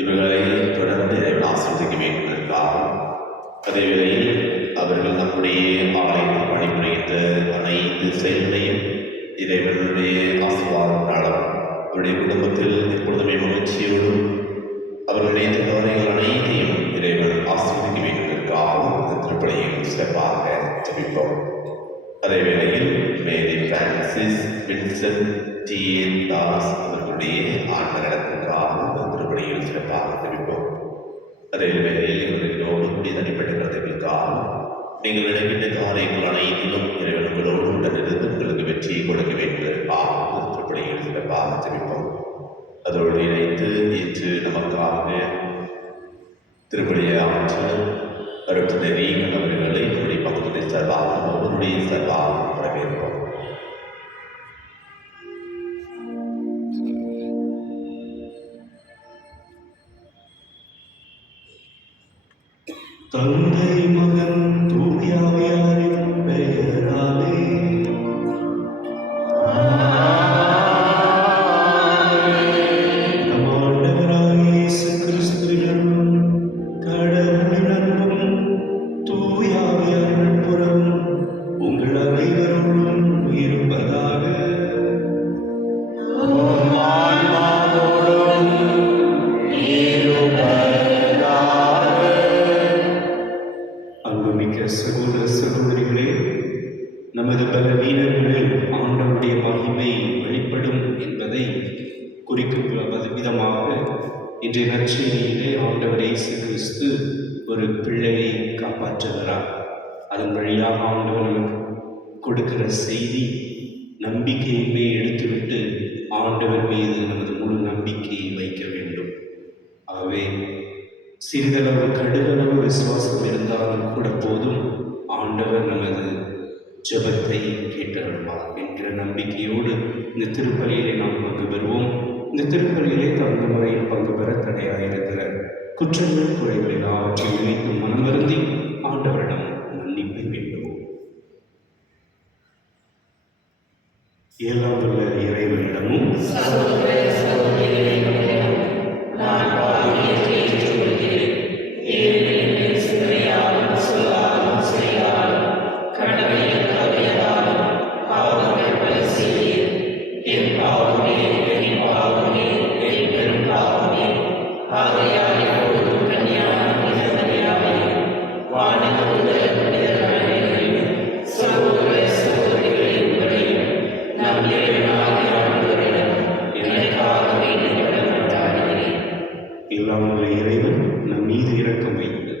இவர்களை தொடர்ந்து ஆசிரியக்க வேண்டும் என்றால் அதேவேளையில் அவர்கள் நம்முடைய ஆலயத்தில் பணிபுரிந்த அனைத்து செயல்களையும் இறைவனுடைய ஆசீர்வாதம் நலம் அவருடைய குடும்பத்தில் எப்பொழுதுமே மகிழ்ச்சியோடும் அவர்களுடைய காரியங்கள் அனைத்தையும் இறைவன் ஆசீர்வதிக்க வேண்டும் என்றாலும் இந்த திருப்பணியில் சிறப்பாக ஜெபிப்போம். அதே வேளையில் மேரி பிரான்சிஸ் வின்சென்ட் டி.என். தாஸ் அவர்களுடைய ஆன்ம நடத்திற்காக இந்த திருப்பணியில் சிறப்பாக ஜெபிப்போம். அதே வேளையில் இவர்களோடு கூடிய தனிப்பட்ட கருத்துக்களுக்காக நீங்கள் இடைப்பட்ட காரியங்கள் அனைத்திலும் இறைவன் உங்களோடு உடனிருந்து உங்களுக்கு வெற்றியை கொடுக்க வேண்டும் என்பதற்காக திருப்பணியில் சிறப்பாக ஜெபிப்போம். அதோடு இணைத்து இன்று நமக்காக திருப்பணியை ஆற்றல் அருட்தந்தை ரீகன் அவர்களை நம்முடைய பக்கத்துடைய சார்பாக அவருடைய சார்பாக வரவேற்போம். தந்தை மகன் தூய ஆவியாரின் பெயராலே நம் ஆண்டவராகிய இயேசு கிறிஸ்துவின் கடவுளின் அன்பும் தூய ஆவியாரின் நட்புறவும் உங்கள் அனைவரோடும் இருப்பதாக. அன்புமிக்க சகோதர சகோதரிகளே, நமது பலவீனங்களில் ஆண்டவருடைய மகிமை வெளிப்படும் என்பதை குறிக்கும் விதமாக இன்றைய நற்செய்தியிலே ஆண்டவர் இயேசு கிறிஸ்து ஒரு பிள்ளையை காப்பாற்றுகிறார். அதன் வழியாக ஆண்டவர் நமக்கு கொடுக்கிற செய்தி நம்பிக்கையின்மை எடுத்துவிட்டு ஆண்டவர் மீது நமது முழு நம்பிக்கையை வைக்க வேண்டும். ஆகவே சிறிதளவு கடுகளவு விசுவாசம் இருந்தாலும் கூட போதும், ஆண்டவர் நமது ஜெபத்தை கேட்டருள்வார் என்கிற நம்பிக்கையோடு இந்த திருப்பலியிலே நாம் பங்கு பெறுவோம். இந்த திருப்பலியிலே தகுந்த முறையில் பங்கு பெற தடையாயிருக்கிற குற்றங்கள் குறைகளை அவற்றை நினைத்து மனம் வருந்தி ஆண்டவரிடம் மன்னிப்பை வேண்டுவோம். எல்லாம் உள்ள இறைவனிடமும் இல்லாமல் இறைவன் நம் மீது இரக்கம் வைத்து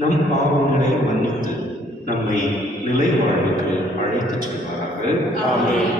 நம் பாவங்களை மன்னித்து நம்மை நிலை வாழ்வுக்கு அழைத்துச் செல்வாராக. ஆமென்.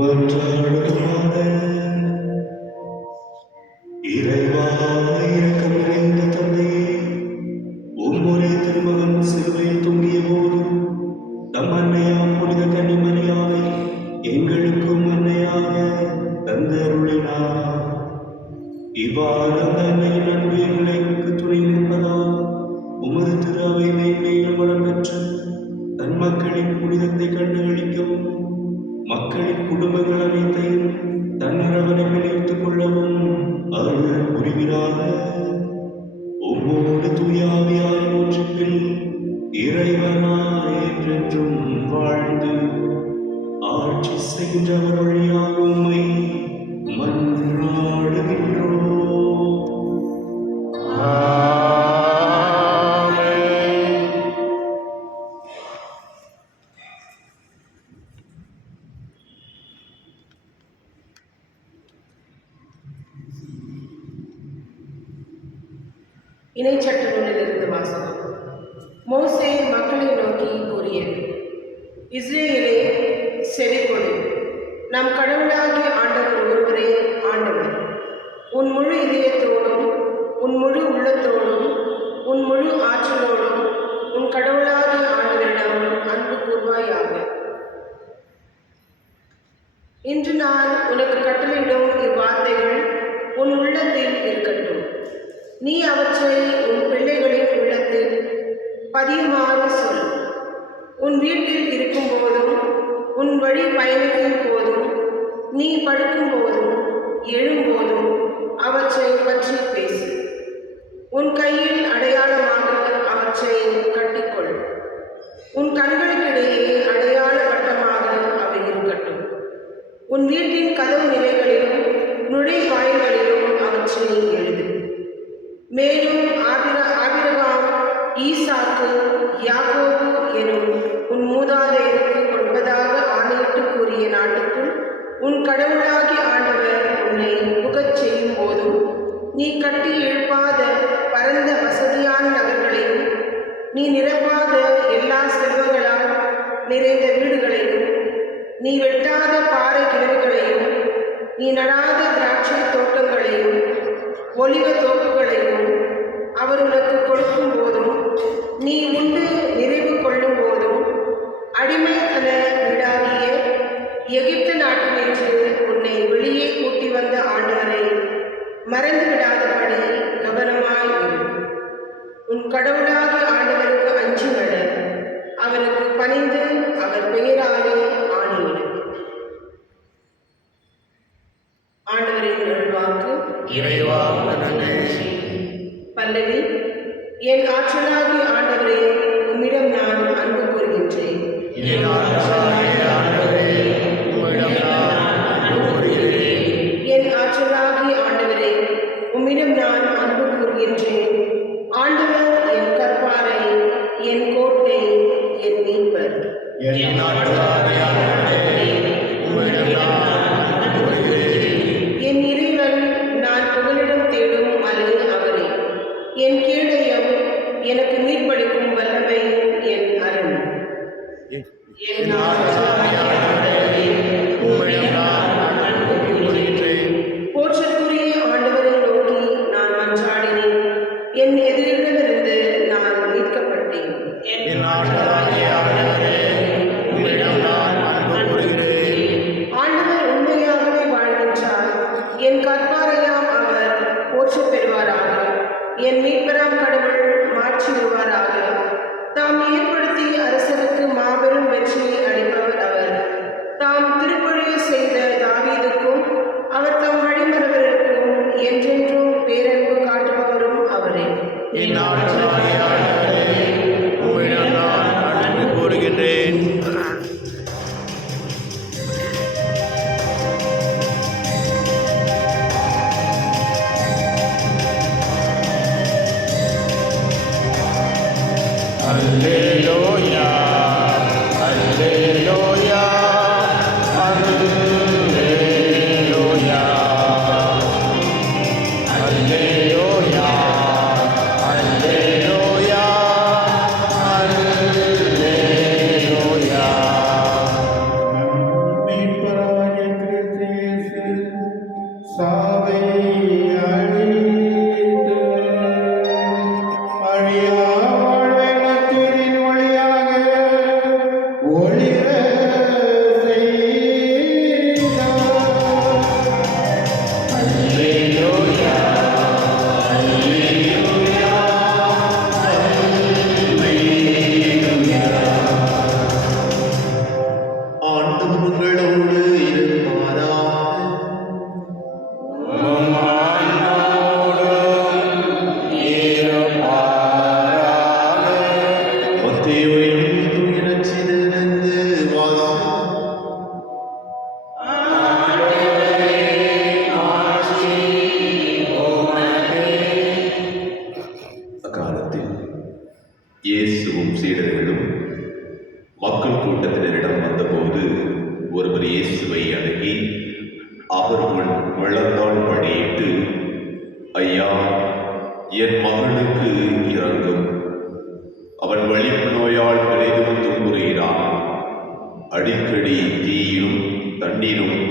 மன்றாடுவோமாக. இறைவா, இரக்கம் நிறைந்த தந்தையே, ஒவ்வொரு திருமகன் சிலுவையில் தொங்கிய போது தம் அன்னையாம் புனித கன்னிமரியாவை எங்களுக்கும் அன்னையாக தந்தருளினார். இவ்வாறு அந்த அன்னையின் அன்பு எங்களுக்கு துணை நிற்பதால் உமது திரு மக்களின் புனிதத்தை கண்டுகளிக்கவும் மக்களின் குடும்பங்கள் அனைத்தையும் தன்னரவணையில் எடுத்துக் கொள்ளவும் அருள் புரிகிறார். உம்மோடு தூயாவியாரின் ஒற்றுப்பில் இறைவனாய் என்றென்றும் வாழ்ந்து ஆட்சி செய்கின்றவர் வழியாக உம்மை மன்றாடுகின்றோம். இணைச்சட்ட நூலிலிருந்து வாசகம். மோசே மக்களை நோக்கி கூறியது: இஸ்ரேலே, செவிகொடு. நம் கடவுளாகிய ஆண்டவர் ஒருவரே ஆண்டவர். உன் முழு இதயத்தோடும் உன் முழு உள்ளத்தோடும் உன் முழு ஆற்றலோடும் உன் கடவுளாகிய ஆண்டவரிடம் அன்பு கூர்வாயாக. இன்று நான் உனக்கு கட்டளையிடும் இவ்வார்த்தைகள் உன் உள்ளத்தில் இருக்கட்டும். நீ அவற்றை உன் பிள்ளைகளின் உள்ளத்தில் பதியுமாறு சொல். உன் வீட்டில் இருக்கும் போதும் உன் வழி பயணிக்கும் போதும் நீ படுக்கும் போதும் எழும்போதும் அவற்றை பற்றி பேசு. உன் கையில் அடையாளமாக அவற்றை கட்டிக்கொள். உன் கண்களுக்கிடையே அடையாள வட்டமாக அவை இருக்கட்டும். உன் வீட்டின் கதவு நிலைகளிலும் நுழைவாயில்களிலும் அவற்றை எழுது. மேலும் ஆபிரகாம், ஈசாக்கு, யாக்கோபு எனும் உன் மூதாதையருக்கு கொடுப்பதாக ஆணையிட்டு கூறிய நாட்டுக்குள் உன் கடவுளாகிய ஆண்டவர் உன்னை புகச் செய்யும் போதும் நீ கட்டி எழுப்பாத பரந்த வசதியான நகர்களையும் நீ நிரப்பாத எல்லா செல்வங்களால் நிறைந்த வீடுகளையும் நீ வெட்டாத பாறை கிணறுகளையும் நீ நடாத திராட்சை தோட்டங்களையும் ஒலிவ தோப்புகளையும் அவர் உனக்கு கொடுக்கும் போதும் நீ உண்டு நிறைவு கொள்ளும் போதும் அடிமைத்தன வீடாகிய எகிப்து நாட்டினின்று உன்னை வெளியே கூட்டி வந்த ஆண்டவரை மறந்துவிடாதபடி கவனமாயிரு. உன் கடவுளாகிய ஆண்டவருக்கு அஞ்சி நட. அவருக்கு பணிந்து அவர் பெயராலே ஆணையிடு. ஆண்டவரின் அருள்வாக்கு. இறைவா நன்றி. பல்லவி. என் ஆற்றலாகிய ஆண்டவரே, உம்மிடம் நான் அன்பு கூறுகின்றேன். என் ஆற்றலாகிய ஆண்டவரே, உம்மிடம் நான் அன்பு கூறுகிறேன். என் ஆற்றலாகிய ஆண்டவரே, உம்மிடம் நான் அன்பு கூறுகின்றேன். ஆண்டவர் என் கற்பாரை, என் கோட்டை, என் மீட்பர். என் ஆற்றலாகிய ஆண்டவரே, உம்மிடம் நான் அன்பு கூறுகிறேன். என் இறைவன், நான் புகலிடம் தேடும் மலை அவரே. என் கேடயம், எனக்கு மீட்பளிக்கும் வல்லமை, என் அரண். என் ஆற்றலாகிய ஆண்டவரே, உம்மிடம் நான் அன்பு கூறுகிறேன். போற்றற்குரிய ஆண்டவரை நோக்கி நான் மன்றாடினேன். என் எதிரிடமிருந்து நான் மீட்கப்பட்டேன். என் ஆற்றலாகிய ஆண்டவரே, உம்மிடம் நான் அன்பு கூறுகிறேன். ஆண்டவர் உண்மையாகவே வாழ்கின்றார். என் கற்பாரையாம் அவர் போற்றப் பெறுவாராக. என் மீட்பராம் கடவுள் மாற்றி வருவாராக. தாம் ஏற்படுத்தி அரசருக்கு மாபெரும் வெற்றியை அளிப்பவர் அவர். தாம் திருப்பொழிவு செய்த தாவீதுக்கும் அவர் தம் வழிமரபருக்கும் என்றென்றும் பேரன்பு காட்டுபவரும் அவரே. என் ஆற்றலாகிய ஆண்டவரே, உம்மிடம் நான் அன்பு கூறுகின்றேன். அல்லேலூயா, அல்லேலூயா, அல்லேலூயா, அல்லேலூயா, அல்லேலூயா, அல்லேலூயா. மீட்பராகிய கிறிஸ்து இயேசு சாவை அழித்து அழியா வாழ்வை நற்செய்தியின் வழியாக மத்தேயு எழுதிய நற்செய்தியிலிருந்து வாசகம். அக்காலத்தில் இயேசுவும் சீடர்களும் மக்கள் கூட்டத்தினரிடம் வந்தபோது ஒருவர் இயேசுவை அணுகி அவர் முன் முழந்தாள் படியிட்டு, ஐயா, என் மகனுக்கு இறங்கும். அவன் வலிப்பு நோயால் பெரிதும் துன்புறுகிறான். அடிக்கடி தீயிலும் தண்ணீரும்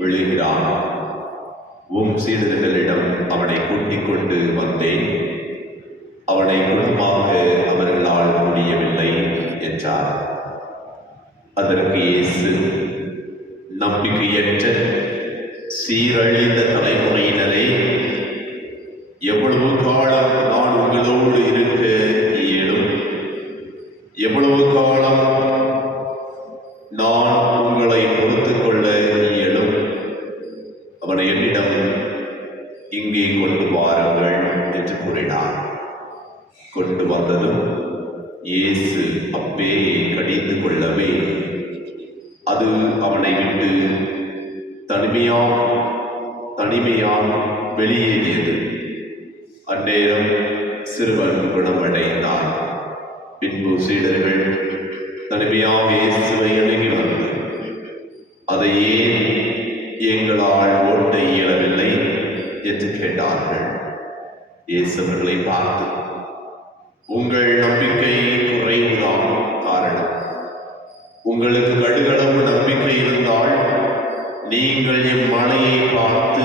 விழுகிறான். உம் சீடர்களிடம் அவனை கூட்டிக் கொண்டு வந்தேன். அவனை குணமாக அவர்களால் முடியவில்லை என்றார். அதற்கு இயேசு, நம்பிக்கையற்ற சீரழிந்த தலைமுறையினரே, எவ்வளவு காலம் நான் உங்களோடு இருக்க இயலும்? எவ்வளவு காலம் நான் உங்களை பொறுத்துக் கொள்ள இயலும்? அவனை என்னிடம் இங்கே கொண்டு வாருங்கள் என்று கூறினார். கொண்டு வந்ததும் இயேசு அப்பேயை கடிந்து கொள்ளவே அது அவனை விட்டு தனிமையாக வெளியேறியது. அந்நேரம் சிறுவன் குணமடைந்தான். பின்பு சீடர்கள் தனிமையாக இயேசுவை அணுகி வந்து, அதை ஏன் எங்களால் ஓட்ட இயலவில்லை என்று கேட்டார்கள். இயேசு அவர்களை பார்த்து, உங்கள் நம்பிக்கை குறைவுதான் காரணம். உங்களுக்கு கடுகளவு நம்பிக்கை இருந்தால் நீங்கள் இம்மலையை பார்த்து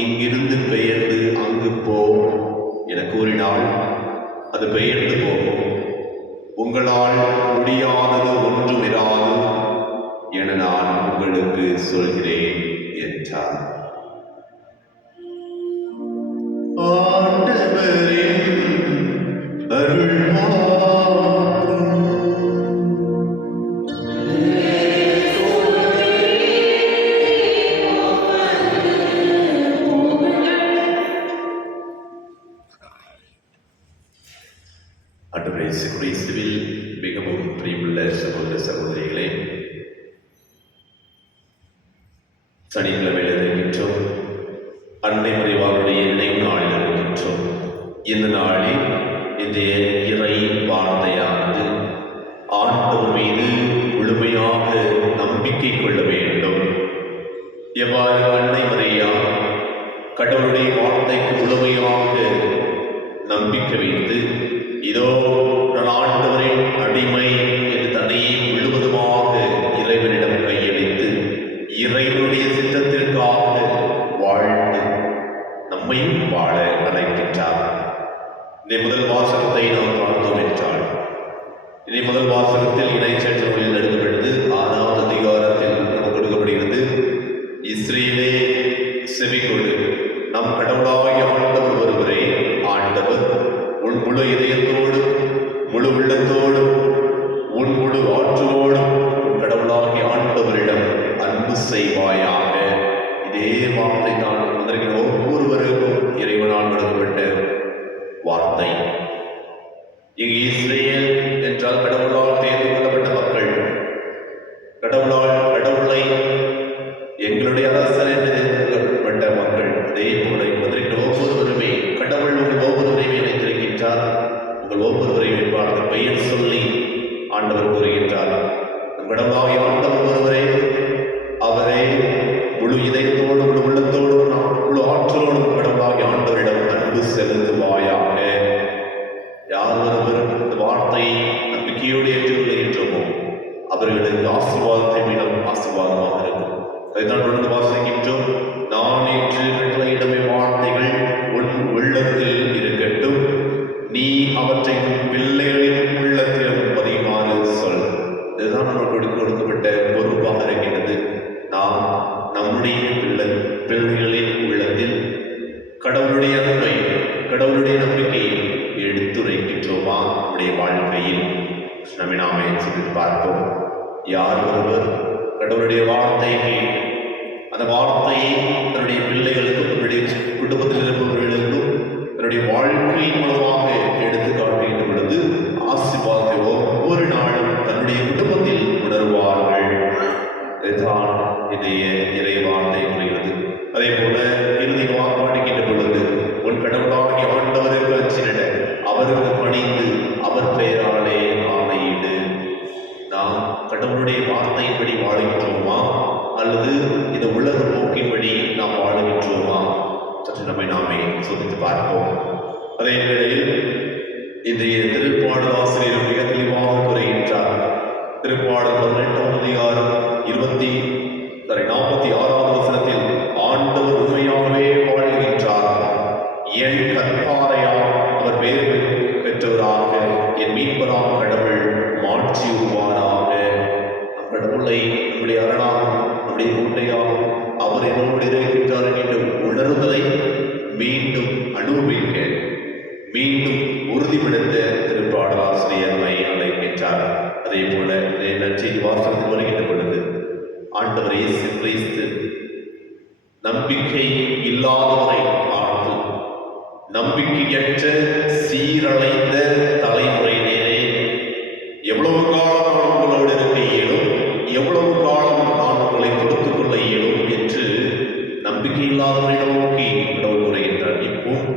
இங்கிருந்து பெயர்ந்து அங்கு போ என கூறினால் அது பெயர்ந்து போகும். உங்களால் முடியாதது ஒன்றுமிராது என நான் உங்களுக்கு சொல்கிறேன் என்றார். ஆண்டவரின் அருள்வாக்கு. கிறிஸ்துவில் மிகவும் பிரியமுள்ள சகோதர சகோதரிகளே, சனிக்கிழமையில் இருக்கின்றோம். அன்னை மறைவாளுடைய நினைவு நாளில் இருக்கின்றோம். இந்த நாளில் இந்த இறை வார்த்தையானது ஆண்டவர் மீது முழுமையாக நம்பிக்கை கொள்ள வேண்டும். எவ்வாறு அன்னை மரியா கடவுளுடைய வார்த்தைக்கு முழுமையாக நம்பிக்கை வைத்து, இதோ நான் ஆண்டவரின் அடிமை என்று தன்னையே முழுவதுமாக இறைவனிடம் கையளித்து இறைவனுடைய சித்தத்திற்காக வாழ்ந்து நம்மையும் வாழ அழைக்கின்றார். இதை முதல் வாசகத்தை நாம் பார்த்தோம் என்றால், இதை முதல் வாசகத்தில் இணைச்சற்ற மொழியில் எடுக்கப்படுது. 6வது அதிகாரத்தில் நமக்கு கொடுக்கப்படுகிறது, இஸ்ரேலே செவிகொடு, நம் கடவுளாகிய ஆண்டவர் ஒருவரே ஆண்டவர். உன் முழு இதயத்தோடு, முழு உள்ளத்தோடும், உன் முழு ஆற்றலோடும் உன் கடவுளாகிய ஆண்டவரிடம் அன்பு செய்வாயாக. இதே வார்த்தை தான் வந்திருக்கிற ஒவ்வொருவருக்கும் இறைவனால் வழங்கப்பட்ட வார்த்தை. இங்கு இஸ்ரேல் என்றால் கடவுளால் தேர்ந்து கொள்ளப்பட்ட மக்கள். கடவுளை எங்களுடைய அரசர் என்று தேர்ந்து கொள்ளப்பட்ட மக்கள். அதே போல வந்திருக்கிற ஒவ்வொருவருமே கடவுள் உங்கள் ஒவ்வொருவரையும் இணைத்திருக்கின்றார். உங்கள் ஒவ்வொருவரையும் பார்த்து பெயர் சொல்லி ஆண்டவர் கூறுகின்றார். கடவுளாகிய ஆண்டவர் ஒருவரே, அவரே முழு இதயத்தோடு, முழு உள்ளத்தோடும், முழு ஆற்றலோடும் கடவுளாகிய ஆண்டவரிடம் அன்பு செலுத்துவாயாக. யார் ஒருவர் இந்த வார்த்தையை நம்பிக்கையோடு ஏற்றுக்கொள்கின்றோமோ அவர்களுக்கு ஆசீர்வாதத்தை மீண்டும் ஆசீர்வாதமாக இருக்கும். அதைத்தான் தொடர்ந்து வாசிக்கின்றோம். நான் இன்று கட்டளையிடமே வார்த்தைகள் உன் உள்ளத்தில் இருக்கட்டும், நீ அவற்றை பிள்ளைகளின் உள்ளத்திலும் பதியுமாறு சொல். இதுதான் நமக்கு கொடுக்கப்பட்ட பொறுப்பாக இருக்கின்றது. நாம் நம்முடைய பிள்ளைகளின் உள்ளத்தில் கடவுளுடைய அன்பை, கடவுளுடைய நம்பிக்கையை எடுத்துரைக்கின்றோமா நம்முடைய வாழ்க்கையில்? நம்மை நாமே சிந்தித்து பார்ப்போம். யார் ஒருவர் கடவுளுடைய வார்த்தையை, அந்த வார்த்தையை தன்னுடைய பிள்ளைகளுக்கும், தன்னுடைய குடும்பத்தில் இருப்பவர்களுக்கும் தன்னுடைய வாழ்க்கையின் மூலமாக எடுத்து காட்டுகின்ற பொழுது ஆசீர்வாதத்தை ஒவ்வொரு வார்த்தையின்படி வாழுகின்றோமா அல்லது இந்த உலக போக்கின்படி நாம் வாழுகின்றோமா? சற்று நம்மை நாமே சோதித்து பார்ப்போம். அதே வேளையில் இன்றைய திருப்பாடல் ஆசிரியர் மிக தெளிவாக கூறுகின்றார். திருப்பாடல் 18ஆம் அதிகாரம் 46வது வசனத்தில் ஆண்டவர் உண்மையாகவே வாழ்கின்றார், என் கற்பாரையால் அவர் பேர் பெற்றவராக, என் மீட்பராம் கடவுள் மாட்சி உருவாராக. கடவுளை நம்முடைய அரணாகும் நம்முடைய கோட்டையாகும் அவர் என்னோடு இருக்கின்றார் என்ற உணர்தலை மீண்டும் அனுபவிக்க, மீண்டும் உறுதிப்படுத்த திருப்பாடலாசிரியர் நம்மை அழைக்கின்றார். அதே போல நற்செய்தி வாசகத்தில் வருகின்ற பொழுது ஆண்டவர் இயேசு கிறிஸ்து நம்பிக்கை இல்லாதவரை பார்த்து, நம்பிக்கையற்ற சீரழைந்த தலைமுறையினரே, எவ்வளவு காலம் நான் உங்களோடு இருக்க இயலும், எவ்வளவு காலம் நான் உங்களை கொடுத்துக் கொள்ள இயலும் என்று நம்பிக்கை இல்லாதவரை நோக்கி கடவுள் கூறுகின்றார்.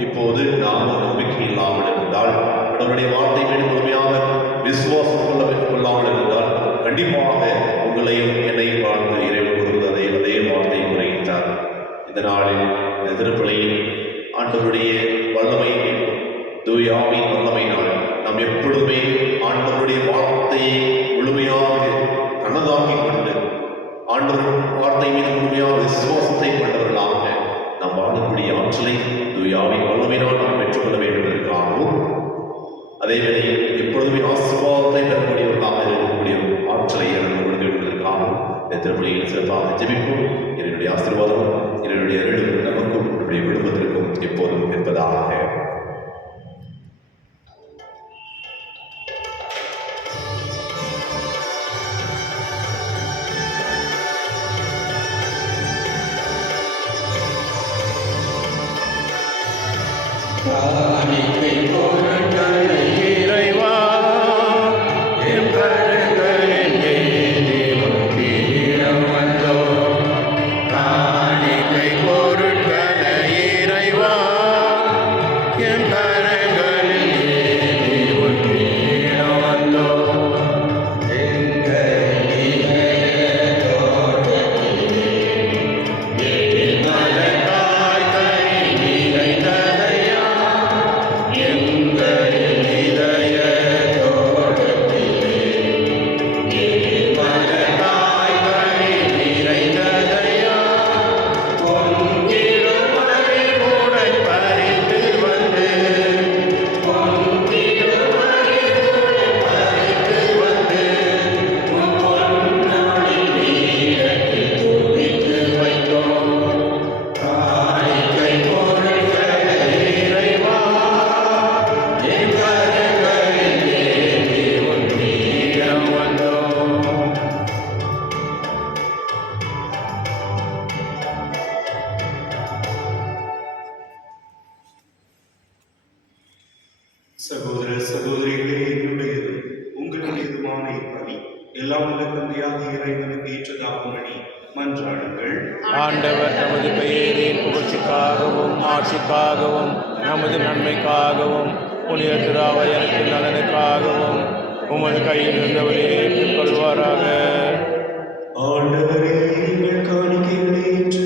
இப்போது நாமும் நம்பிக்கை இல்லாமல் இருந்தால், கடவுளுடைய வார்த்தை மீது முழுமையாக விசுவாசம் கொள்ளாமல் இருந்தால், கண்டிப்பாக உங்களையும் என்னையும் வாழ்ந்து இறைவன் கூறுவதை அதே வார்த்தை கூறுகின்றார். இந்த நாளில் இந்த திருப்பலியில் ஆண்டவருடைய வல்லமை, தூயாவின் வல்லமை நாள் நாம் எப்பொழுதுமே ஆண்டவருடைய வார்த்தையை முழுமையாக தனதாக்கிக் கொண்டு ஆண்டவர் வார்த்தை மீது முழுமையாக விசுவாசத்தை கொண்டவர்களாக நாம் வாழக்கூடிய ஆற்றலை தூயாவின் வல்லமையினால் நாம் பெற்றுக்கொள்ள வேண்டும் என்பதற்காகவும், அதே வேளையில் எப்பொழுதுமே ஆசீர்வாதத்தை பெறக்கூடியவர்களாக இருக்கக்கூடிய ஆற்றலை இழந்து கொடுக்க என்பதற்காகவும் இந்த திருப்பலியில் சிறப்பாக ஜெபிப்போம். என்னுடைய ஆசீர்வாதம், என்னுடைய அருளும் நமக்கும் நம்முடைய குடும்பத்திற்கும் எப்போதும் இருப்பதாக. காணிக்கை பொருட்களை இறைவா, என் கரங்களில் ஏந்தி உன்னிடம் வந்தோம். காணிக்கை பொருட்களை இறைவா, என் கரங்களில் ஏந்தி உன்னிடம் வந்தோம். எங்கள் இதய தோட்டத்திலே மலர்காய் கனி நிறைந்ததையா, எங்கள் இதய தோட்டத்திலே மலர்காய் கனி நிறைந்ததையா, பொங்கிடும் மகிழ்வுடன் பறித்து வந்து, பொங்கிடும் மகிழ்வுடன் பறித்து வந்து, உன் பொன்னொழி நீரத்தில் துதித்து வைத்தோம். காணிக்கை பொருட்களை இறைவா, என் கரங்களில் ஏந்தி உன்னிடம் வந்தோம். சகோதர சகோதரிகளே, என்னுடையதும் உங்களுடையதுமான இப்பலி எல்லாம் உள்ள தந்தையாக இறைவனுக்கு ஏற்றதாகும்படி மன்றாடுங்கள். ஆண்டவர் நமது பெயரின் புகழ்ச்சிக்காகவும் ஆட்சிக்காகவும் நமது நன்மைக்காகவும் புனித திராவையனுக்கு நலனுக்காகவும் உமது கையில் இருந்தவரே கொள்வாராக. ஆண்டவரே, எங்கள் காணிக்கைகளை ஏற்று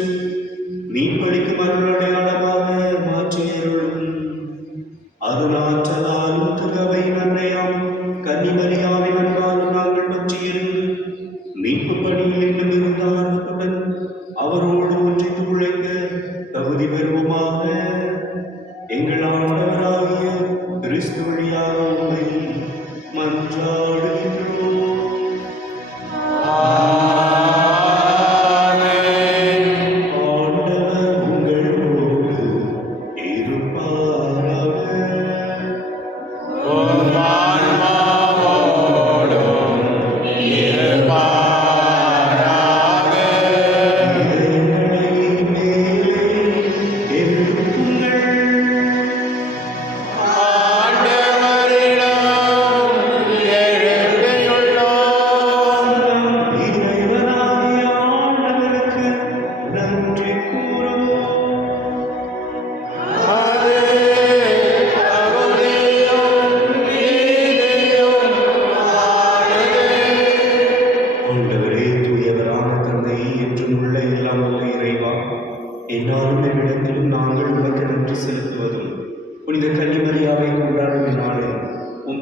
மீன்பளிக்கும் அருளடையாளமாக மாற்றியருளும். அதனாற்றலாலும் திருவை நன்மையாம் கன்னிமரியாவின் அன்பாலும் நாங்கள் பற்றியிருந்து மீட்பு பணியில் இன்னும் இருந்த ஆர்வத்துடன் அவரோடு ஒன்றித்து உழைக்க தகுதி பெறுவோமாக. எங்கள் ஆண்டவராகிய கிறிஸ்து வழியாக உம்மை மன்றாடுகின்றோம்.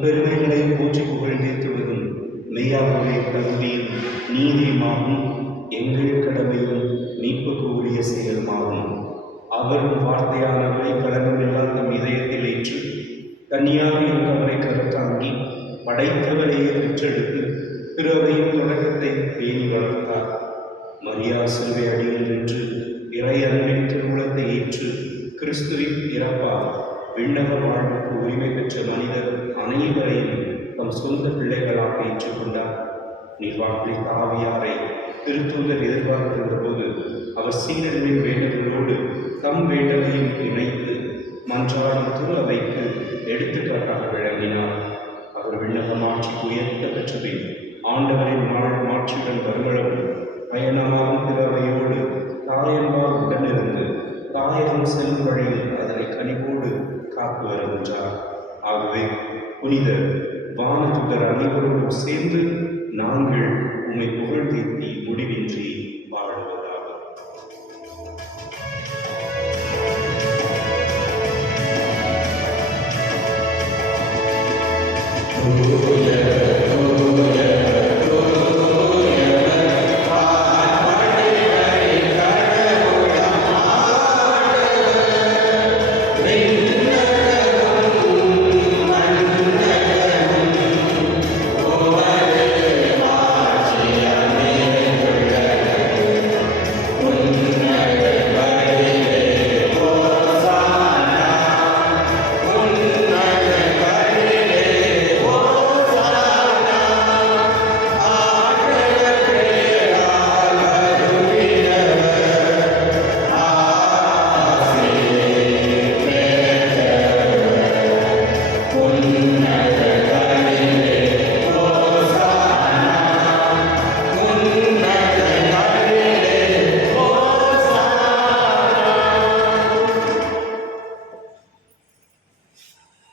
பெருமைகளை போற்றி புகழ்ந்தேற்றுவதும் மெய்யாகவே தகுதியும் நீதியுமாகும். எங்கள் கடமையும் மீட்புக்கு உரிய செயலுமாகும். அவரும் வார்த்தையானவரை களங்கமில்லா தம் இதயத்தில் ஏற்று கன்னியாக இருந்தவரை கருத்தாங்கி படைத்தவரையே பெற்றெடுத்து பிறவையும் தொடக்கத்தை பேணி வளர்த்தார். மரியா சிலுவை அடியில் நின்று இறை அன்பின் திருவுளத்தை ஏற்று கிறிஸ்துவின் இறப்பால் விண்ணக வாழ்வுக்கு உரிமை பெற்ற மனிதர் அனைவரையும் தம் சொந்த பிள்ளைகளாக ஏற்றுக்கொண்டார். நீர்வாழ்வை தாவியாரை திருத்தூதர் எதிர்பார்த்திருந்த போது அவர் சீடர்களின் வேண்டல்களோடு தம் வேண்டலையும் இணைத்து மன்றாடும் திரு அவைக்கு எடுத்துக்காட்டாக விளங்கினார். அவர் விண்ணகம் ஆட்சிக்கு உயர்த்த பெற்றபின் ஆண்டவரின் மாட்சியுடன் வருவளவும் பயணமாகும் பிறவையோடு தாயன்பால் உடனிருந்து தாயகம் செல்லும் வழியில் அதனை கனிவோடு காத்து வருகின்றார். ஆகவே புனிதர் வானதுதர் அனைவரோடும் சேர்ந்து நாங்கள் உம்மை புகழ்ந்தேத்தி முடிவின்றி வாழ்வதாக.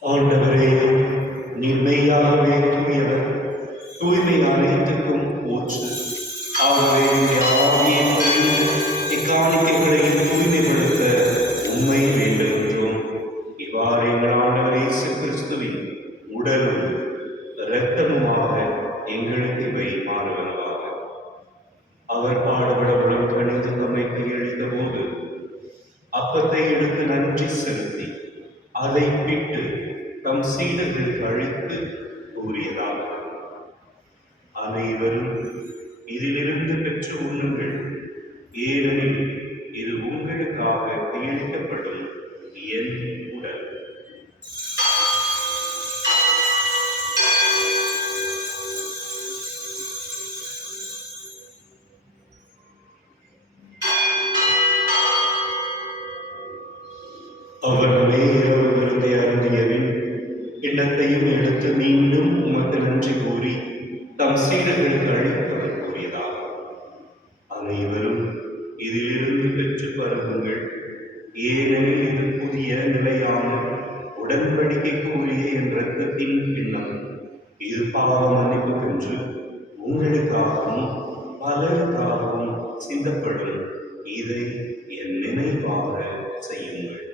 ஆண்டவரே, நீர் மெய்யாகவே தூயவர், தூய்மை அனைத்துக்கும் ஊற்று. ஆகவே ஆவியை பொழிந்து இக்காணிக்கைகளை தூய்மைப்படுத்த உண்மை வேண்டுகின்றோம். இவ்வாறு எங்கள் ஆண்டவர் இயேசு கிறிஸ்துவின் உடலும் இரத்தமுமாக எங்களுக்கு இவை மாறுவனவாக. அவர் பாடுபட உடல் கணிந்து தம்மை கையளித்த போது அப்பத்தை எடுத்து நன்றி செலுத்தி அதை பிட்டு தம் சீடர்களுக்கு அழைத்து கூறியதாக, அனைவரும் இதிலிருந்து பெற்று உண்ணுங்கள், ஏனெனில் இது உங்களுக்காக கையளிக்கப்படும் என் உடல். அவர் இரவு விருந்தை அருந்தியபின் கிண்ணத்தையும் எடுத்து மீண்டும் உமக்கு நன்றி கூறி தம் சீடர்களுக்கு அழைத்தவர் கூறியதாக, அனைவரும் இதிலிருந்து பெற்று பருகுங்கள், ஏனெனில் இது புதிய நிலையான உடன்படிக்கைக்குரிய என் இரத்தத்தின் கிண்ணம். இது பாவ மன்னிப்பு பெற்று உங்களுக்காகவும் பலருக்காகவும் சிந்தப்படும். இதை என் நினைவாக செய்யுங்கள்.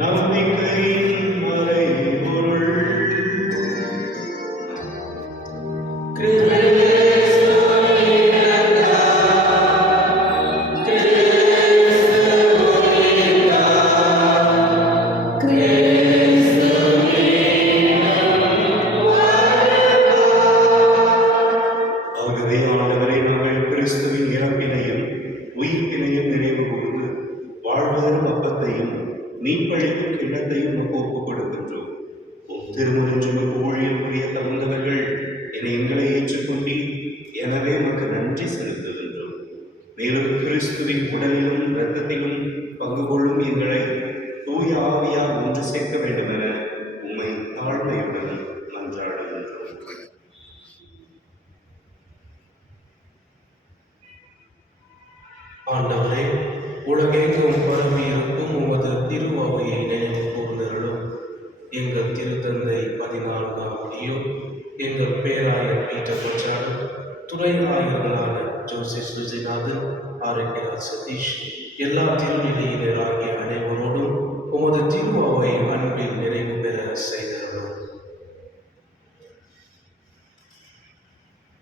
நம்பிக்கையின் மறைபொருள் ஆகவே ஆண்டவரை நாங்கள் கிறிஸ்துவின் இறப்பினையும் உயிர்ப்பினையும் நினைவு கூர்ந்து வாழ்வதற்கு அப்பத்தையும் மீட்பளிக்கும் கிண்ணத்தையும் ஒப்புக் கொடுக்கின்றோம். திருமணம் ஊழியர் புரிய தகுந்தவர்கள் என எங்களை ஏற்றுக்கொண்டு எனவே நமக்கு நன்றி செலுத்துகின்றோம். மேலும் கிறிஸ்துவின் உடலிலும் இரத்தத்திலும் பங்கு கொள்ளும் எங்களை தூய ஆவியால் ஒன்று சேர்க்க வேண்டும் என உம்மை தாழ்மையுடன் மன்றாடுகின்றோம். ஆண்டவரே, உலகெங்கும் பரவி இருக்கும் உமது திருவாவையை நினைவு கூர்ந்தருளும். எங்கள் திருத்தந்தை 14ஆம் ஆகியோர், எங்கள் பேராயர் பீட்டர் பச்சாடு, துறை ஆயர்களான ஜோசப் சுஜிநாதன், ஆரோக்கியநாத் சதீஷ், எல்லா திருநிலையினர் ஆகிய அனைவரோடும் உமது திருவாவை அன்பில் நிறைவு பெற செய்தருளும்.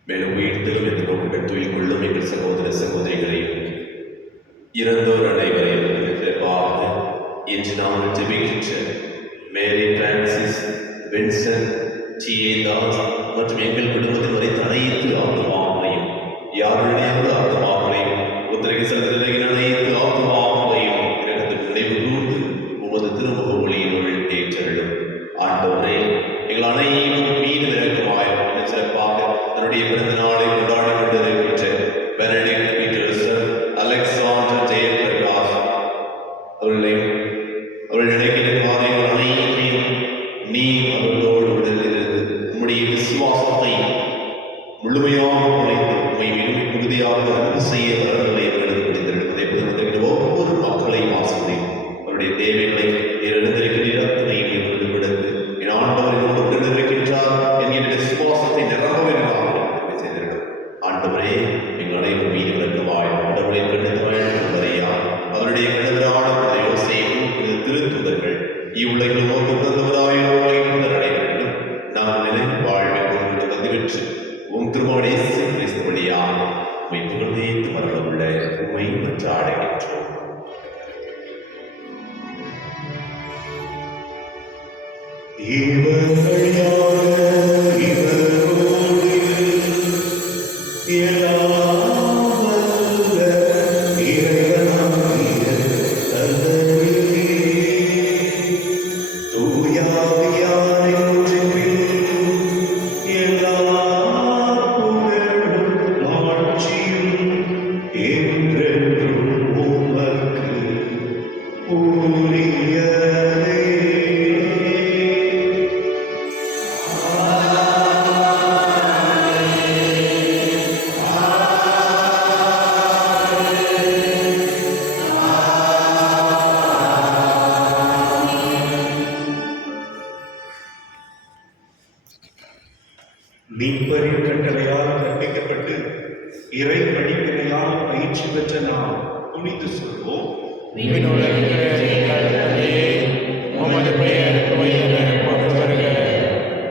மேலும் உயிர்த்தெழும் என்ற நோக்குடன் துயில் கொள்ளும் எங்கள் சகோதர சகோதரிகளையும் இறந்தோர் அனைவரையும் சிறப்பாக இன்று நாங்கள் ஜெபிக்கின்ற மேரி பிரான்சிஸ், வின்சன், டி.ஏ. தாஸ் மற்றும் எங்கள் குடும்பத்தில் வரைத்த அனைத்து ஆத்மாக்களையும், யாருடையாவது ஆத்மாக்களையும், உத்தரவு செலுத்தின அனைத்து ஆத்மாக்களையும் இரக்கத்தில் நினைவு கூர்ந்து உமது திருமுக ஒளியினுள் ஏற்றருளும். ஆண்டவரே, எங்கள் அனைவரும் மீது இரக்கமாய் சிறப்பாக தன்னுடைய பிறந்த நாளை கொண்டாடி கொண்டிருக்கின்ற பெனடிக்ட் பீட்டர்சன், அலெக்சாண்டர் ஜெயபிரகாஷ் அவர்கள் நினைக்கிற காரியங்கள் அனைத்தையும் நீ அவர்களோடு விடுதலிருந்து உம்முடைய விசுவாசத்தை முழுமையாக குறைந்து உண்மை மிகவும் மிகுதியாக அன்பு செய்ய வரங்களை அவர்களுக்கு கொடுத்திருக்கிறதை புரிந்திருக்கிற ஒவ்வொரு மக்களையும் ஆசிரியம் அவருடைய தேவைகளை நிறைந்திருக்கிற அத்தனையும் இவர்கள் விடுத்து என் ஆண்டவரினோடு விடுந்திருக்கின்றார் என்கின்ற விசுவாசத்தை நிரம்பவே செய்திருக்கிறோம். ஆண்டவரே, எங்கள் அனைவரும் மீது விளக்கமாய் கடவுளை கண்டித்தவாழ்வு வரையா அவருடைய கணவரான யோசேப்பு திருத்துதர்கள் இவ்வுலகில் நோக்கு பிறந்தவராய் அடைவர்களும் நாம் நினைவு வாழ்வை பொருள் தந்துவிற்று உம் திருமகனே கிறிஸ்து வழியாக உம்மை புகழ்ந்தேத்து மரண உள்ள உண்மை மற்ற அடைகின்றோம். மீட்பரின் கட்டளையால் கற்பிக்கப்பட்டு இறை படிப்பினையால் பயிற்சி பெற்ற நாம் துணிந்து சொல்வோம். விண்ணுலகிற எங்கள் தந்தையே, உமது பெயர் தூயென போற்று வருக.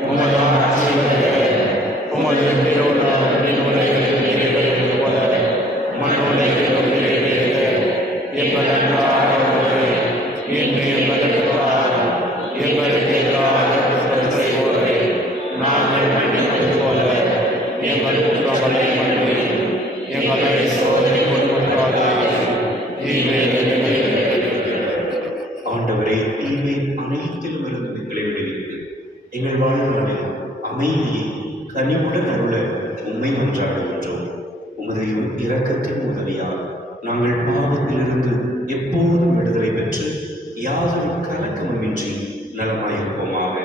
உமது ஆட்சி வருக. உமது திருவிழா விண்ணுலகில் நிறைவேறுவது போல மண்ணுலகிலும் நிறைவேறுக. எங்கள் அன்றாட உணவை இன்று எங்களுக்கு தாரும். எங்களுக்கு எதிராக குற்றம் செய்வோரை நாங்கள் மன்னிப்பது போல எங்கள் குற்றங்களை மன்னியும். எங்களை சோதனைக்கு உட்படுத்தாதேயும். ஆண்டவரே, தீமை அனைத்திலும் இருந்து எங்களை விடுவித்து எங்கள் வாழ்நாளில் அமைதியை கனிவுடன் அருள உண்மை ஒன்றாடுகின்றோம். உமது இரக்கத்தின் உதவியால் நாங்கள் பாவத்திலிருந்து எப்போதும் விடுதலை பெற்று யாதொரு கலக்கமின்றி நலமாயிருப்போமாக.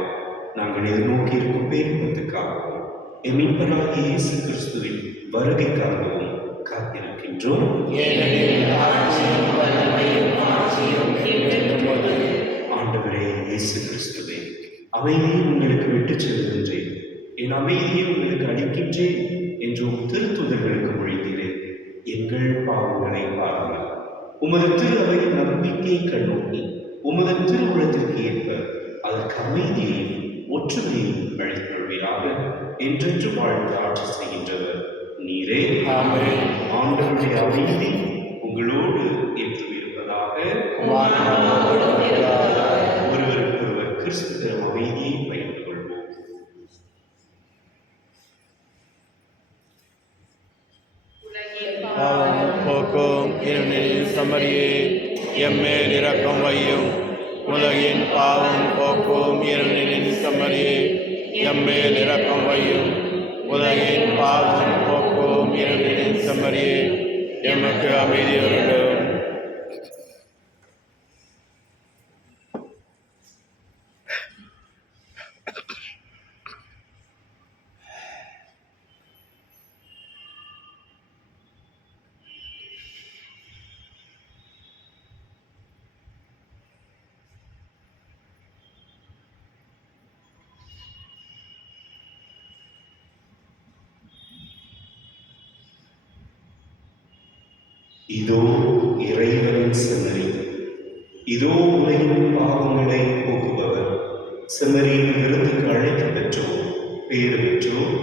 நாங்கள் எதிர்நோக்கி இருக்கும் பேரின்பத்துக்காகவும் மீட்பராகிய இயேசு கிறிஸ்துவின் வருகைக்காகவும் காத்திருக்கின்றோம். ஆண்டவரே இயேசு கிறிஸ்துவே, அமைதியை உங்களுக்கு விட்டுச் செல்கின்றேன், என் அமைதியை உங்களுக்கு அளிக்கின்றேன் என்றும் திருத்துதர்களுக்கு மொழிகிறேன். எங்கள் பாவங்களை பாருங்கள். உமது திரு அவையின் நம்பிக்கையை கண்ணோக்கி உமது திருவுளத்திற்கு ஏற்ப அதற்கு அமைதியையும் ஒற்றுமையும் அளித்தொள்வீராக. என்றென்று வாழ்ந்து ஆட்சி செய்கின்றவர் நீரே. ஆண்டவருடைய அமைதி உங்களோடு என்று இருப்பதாக. ஒருவருக்கொருவர் கிறிஸ்து தரும் அமைதியை பகிர்ந்து கொள்வோம். போக்கும் சமரியே, எம்மேல் இரக்கம் வையும். உலகின் பாவம் போக்கும் இறைவனின் சமரியே, எம்மேல் இரக்கம் வையும். உலகின் பாவம் போக்கும் இறைவனின் சமரியே, எமக்கு அமைதி அருளும். இதோ இறைவனின் செம்மறி, இதோ உலகின் பாவங்களை போக்குபவர். செம்மறியின் விருந்துக்கு அழைக்க பெற்றோர், பேறு பெற்றோர்.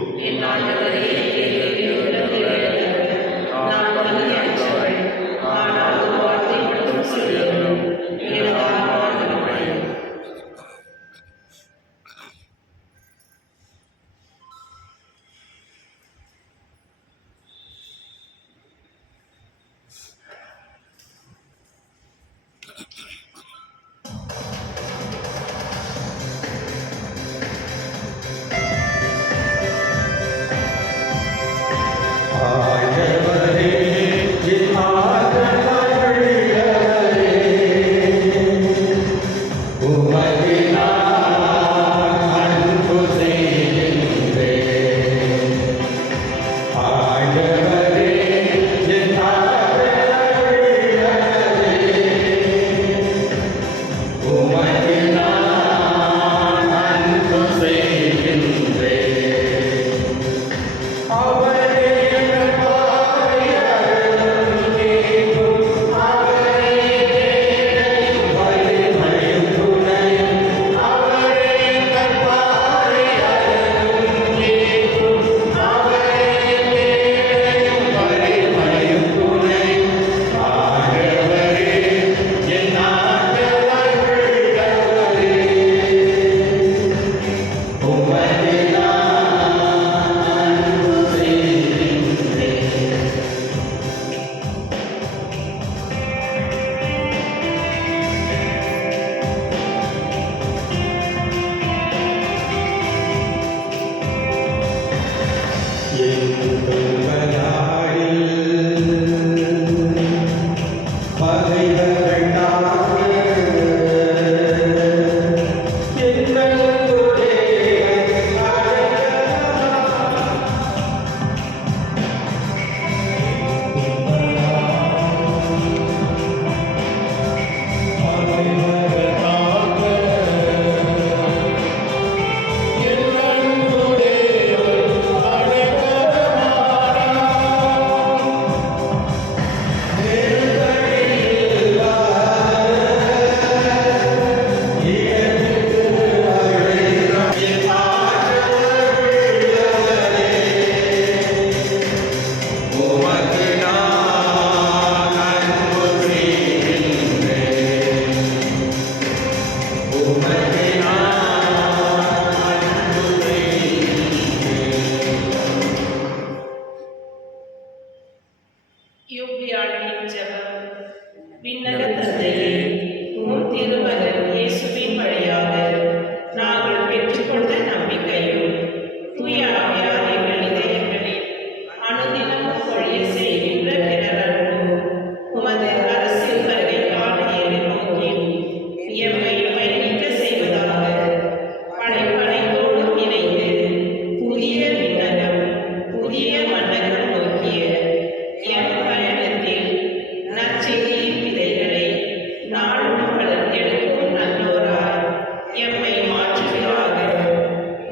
யூபியாளின் ஜெபம். விண்ணக தந்தையே, உம் திருமகன் இயேசுவின் வழியாக நாங்கள் பெற்றுக்கொண்ட நம்பிக்கையும் தூய ஆவியார் எங்கள் இதயங்களில் அனுதினமும் பொழிய செய்கின்ற பிறரன்பும் உமது அரசியல் வருகைக்கான எதிர்நோக்கில் எம்மை பயணிக்க செய்வதாக படைப்படைத்தோடும் இணைந்து புதிய விண்ணகம் புதிய மன்னகம் நோக்கிய எம் பயணத்தில் நற்செய்தியின் விதைகளை நாளும் வளர்த்தெடுக்கும் நல்லோராய் எம்மை மாற்றுகிறாக.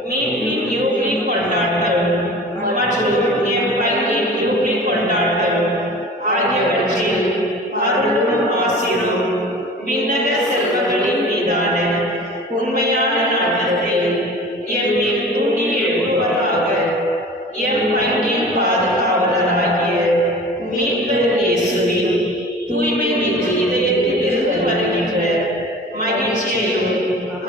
மீட்பின் யூபிலி கொண்டாட்டம் மற்றும் எம் பங்கின் யூபிலி கொண்டாட்டம் ஆகியவற்றில் அருளும் ஆசிரும் விண்ணக செல்வங்களின் மீதான உண்மையான நாட்டத்தை எம்மில் தூண்டி எழுப்புவதாக. எம் பங்கின் பாதுகாவலராகிய மீட்பர் இயேசுவின் தூய்மை மிகு இதயத்தில் இருந்து வருகின்ற மகிழ்ச்சியையும்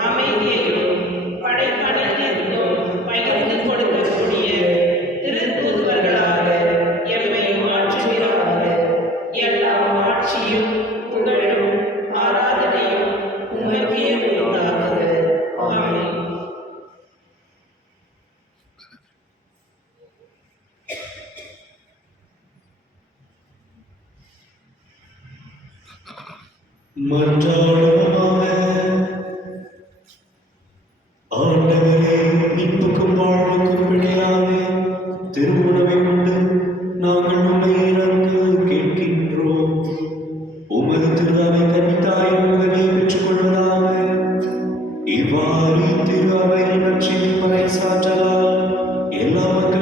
அமைதியையும் படைப்படைத்திருந்தும் பகிர்ந்து கொடுக்கக்கூடிய திருத்தூதுவர்களாக எம்மை மாற்றுகிறாக. எல்லா ஆட்சியும் புகழும் ஆராதனையும் உமக்கே உண்டாகுக. ஆமென். மன்றாடுவோமாக. ஆண்டவரே, இன்புக்கும் வாழ்வுக்கும் பிழையாக திருவுணவை உண்டு நாங்கள் உம்மை இறந்து கேட்கின்றோம். உமது திருவை கன்னித்தாயின் உதவியை பெற்றுக் கொள்வதாக. இவ்வாறு திரு அவை நற்செய்தி பறைசாற்றலால் எல்லா மக்களும்